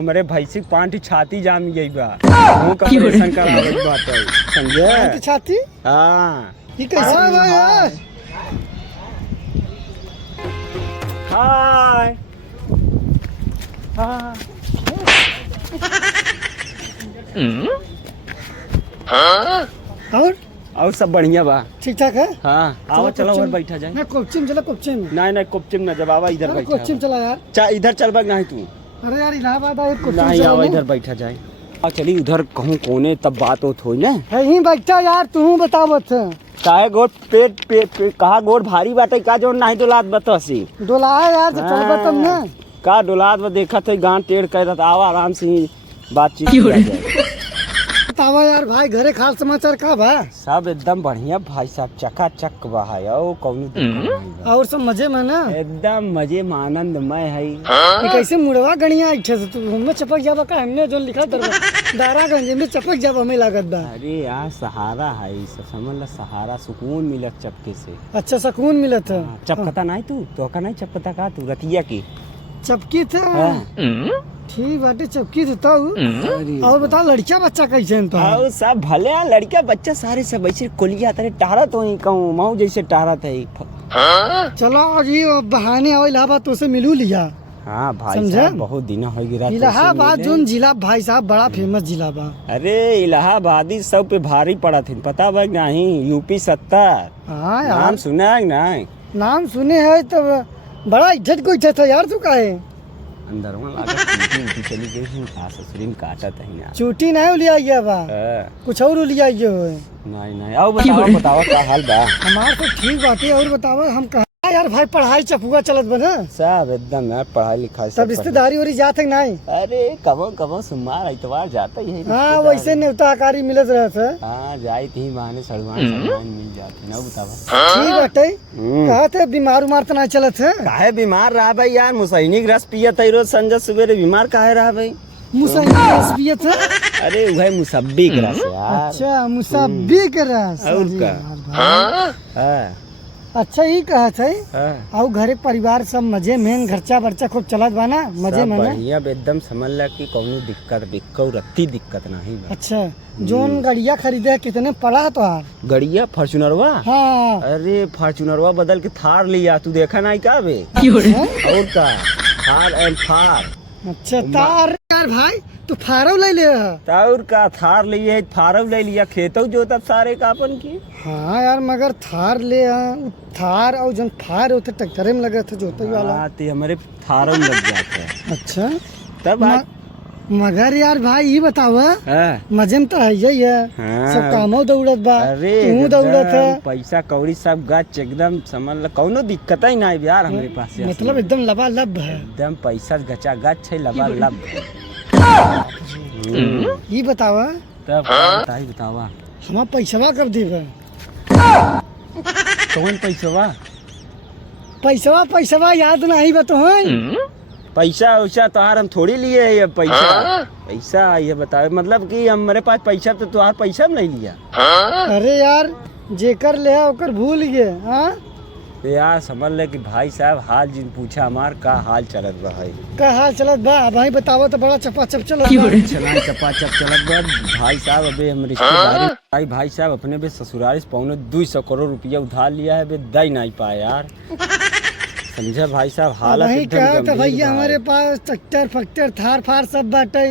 हमारे भैंसी पांठी छाती जाम गई बा वो का ऑपरेशन करावे के बात है समझे पांठी छाती हां ये कैसे है भाई यार हाय और सब बढ़िया बा ठीक ठाक है। हाँ आओ चलो और बैठा जाए ना कोचिंग चला कोचिंग नहीं कोचिंग ना जब आवा इधर बैठा कोचिंग चला यार इधर चल बग नहीं तू अरे यार इलाहाबाद आए कोचिंग नहीं चला आवा इधर बैठा जाए चली उधर कहूँ कोने तब बात होत होई ना है ही बैठा यार तू बतावत काहे गोड़ पेट कहा गोड़ भारी बाटे का जो नहीं डोलात बतसी डोला यार तो चल बतम ना का डोलात ब देखत है गांठ टेढ़ कर आवा आराम से ही बातचीत किया जाए बतावा यार भाई घरे खाल समाचार का बा सब एकदम बढ़िया भाई साहब चकाचक बा है ओ कौनो दिक्कत नहीं बा और सब मजे में ना एकदम मजे में आनंदमय है ये कैसे मुड़वा गणिया इच्छे से तू हमें चपक जावा का हमने जो लिखा दारागंज में चपक जावा हमें लागत बा अरे यार सहारा है समझ ला सहारा सुकून मिलत चपके से अच्छा सुकून मिलत है चपकता नहीं तू तो का नहीं चपकता का तू रतिया की चपकी था ठीक बाटे चपकी देता हूँ और बता लड़किया बच्चा कैसे तो सब भले लड़का बच्चा सारे सब ऐसे कोलिया तेरे टहरत हो कहूँ माऊ जैसे टहरत है चलो आज ये बहाने आओ इलाहाबाद तो से मिलू लिया हाँ भाई साहब बहुत दिन हो गया इलाहाबाद जोन जिला भाई साहब बड़ा फेमस जिला बा अरे इलाहाबादी सब पे भारी पड़ा थी पता बा नहीं यूपी 70 हाँ यार नाम सुना है नहीं नाम सुने है तब बड़ा इज्जत को इज्जत है यार तू का है अंदर चूटी चली गई ससुरी में काटा था ना चूटी नहीं लिया गया बा कुछ और लिया गया नहीं आओ बताओ क्या हाल बा हमार तो ठीक बात है और बताओ हम कहा यार भाई पढ़ाई चपुआ चलत बना सब एकदम यार पढ़ाई लिखाई सब रिश्तेदारी और जाते नहीं अरे कबो सुमार इतवार जाता ही हाँ वैसे न्योताकारी मिलत रहता हाँ जाई थी बहाने सड़वान मिल जाते ना बतावा ठीक बाटे कहा थे बीमार उमार तो नहीं चलत है काहे बीमार रहा भाई यार मुसैनी रस पियत है रोज संजय सवेरे बीमार काहे रहा भाई मुसैनी रस पियत है अरे वह मुसब्बी का रस यार अच्छा मुसब्बी का रस और का अच्छा ही कहा थे और घरे परिवार सब मजे में खर्चा बर्चा खूब चलत बा ना मजे में बढ़िया एकदम समझ ला कि कौनो दिक्कत बिक्कौ रत्ती दिक्कत नहीं बा। अच्छा जोन गड़िया खरीदे कितने पड़ा तो यार गड़िया फॉर्च्यूनरवा हाँ अरे फॉर्च्यूनरवा बदल के थार लिया तू देखा नहीं का बे और का थार एंड फार अच्छा तार यार भाई तू फारव ले ले तार का थार लिए फारव ले लिया खेतों जो तब सारे कापन की हाँ यार मगर थार ले थार और जन फार होते ट्रैक्टरे में लगे थे जोते वाला ते हमारे थारों में लग जाते हैं अच्छा तब मगर यार भाई ये बताओ मजे में तो है यही है सब कामों दौड़त बा तू दौड़त है पैसा कौड़ी सब गच एकदम समझ ला कौनो दिक्कत ही नहीं यार हमारे पास मतलब एकदम लबालब है एकदम पैसा गचा गच है लबालब ये बतावा तब बतावा हम पैसवा कब देवे कौन पैसवा याद नहीं बतो पैसा वैसा तोहार हम थोड़ी लिए है पैसा ये बताओ मतलब कि हमारे पास पैसा तो तुहार पैसा में नहीं लिया अरे यार जेकर ले ओकर भूल गए हाँ यार समझ ले कि भाई साहब हाल जिन पूछा हमार का हाल चलत बा है का हाल चलत बा भाई बताओ तो बड़ा चपाचप चलत चपाचप चलत बा भाई साहब अबे हम रिश्तेदारी भाई साहब अपने बे ससुराल से 200 करोड़ रुपया उधार लिया है बे दे नहीं पाए यार समझा भाई साहब हालत वही कहा था भैया हमारे पास ट्रैक्टर फैक्टर थार फार सब बाटे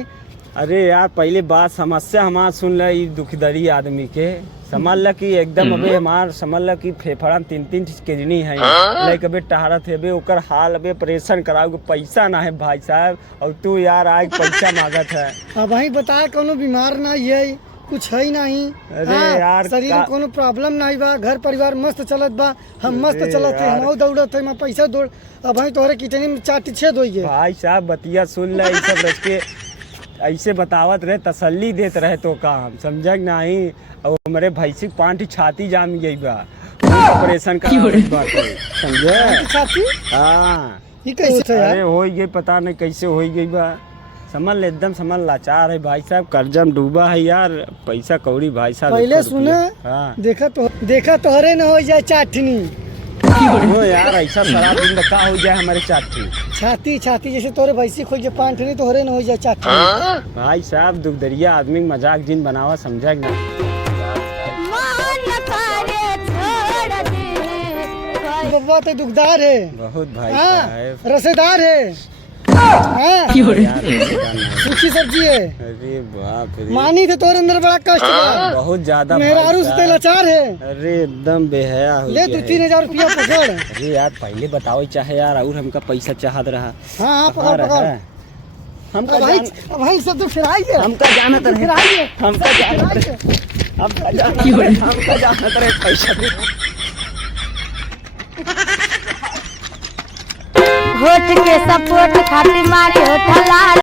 अरे यार पहले बात समस्या हमार सुन ले दुखदरी आदमी के समझ ल कि एकदम अबे हमार समझ ल कि फेफड़ा 3 किडनी है लाइक अबे टहरत है अबे ओकर हाल अबे ऑपरेशन कराओ पैसा ना है भाई साहब और तू यार आज पैसा मांगत है अब वही बता कोनो बीमार ना है कुछ है नहीं अरे यार शरीर में कोनो प्रॉब्लम नहीं बा घर परिवार मस्त चलत बा हम मस्त चलत है हम दौड़त है मैं पैसा दौड़ अब वही तोहरे कितने में 4 छेद होइए भाई साहब बतिया सुन ले ई सब रच के ऐसे बतावत रहे तसल्ली देत रहे तो का हम समझक नहीं और हमारे भैंसी पांठी छाती जाम गई बा ऑपरेशन करावे बात है समझे छाती हां ये कैसे यार अरे हो गई पता नहीं कैसे हो गई बा समझ ले एकदम समझ लाचार है भाई साहब कर्जा में डूबा है यार पैसा कौड़ी भाई साहब पहले सुने देखा तोहरे न हो जाए चाटनी वो यार ऐसा शराब दिन का हो जाए हमारे चाटी। छाती छाती जैसे तोरे भैंसी खोल के पान ठनी तोहरे न हो जाए चाटी। भाई साहब दुखदरिया आदमी मजाक जिन बनावा समझा कि ना। बब्बा तो दुखदार है। बहुत भाई हाँ, साहब। रसेदार है। हाँ, यार मजेदार नहीं। सूखी सब्जी है। अरे बाप रे, मानी थे तोरे अंदर बड़ा कष्ट बा। बहुत ज्यादा मेहरारू भाई से साहब। तेल अचार है। अरे एकदम बेहया हो ले गया तू है। 3000 रुपया पकड़। अरे यार पहले बताओ चाहे यार, और हमका पैसा चाहत रहा। हाँ हाँ कहाँ पकड़ पकड़। रहा? हमका भाई जान- भाई सब तो फिराइए। हमका जानत रहे। फिराइए। हमका जानत रहे। हमका जानत रहे पैसा दे। होठ के सपोर्ट खातिर मारी होठ लाल।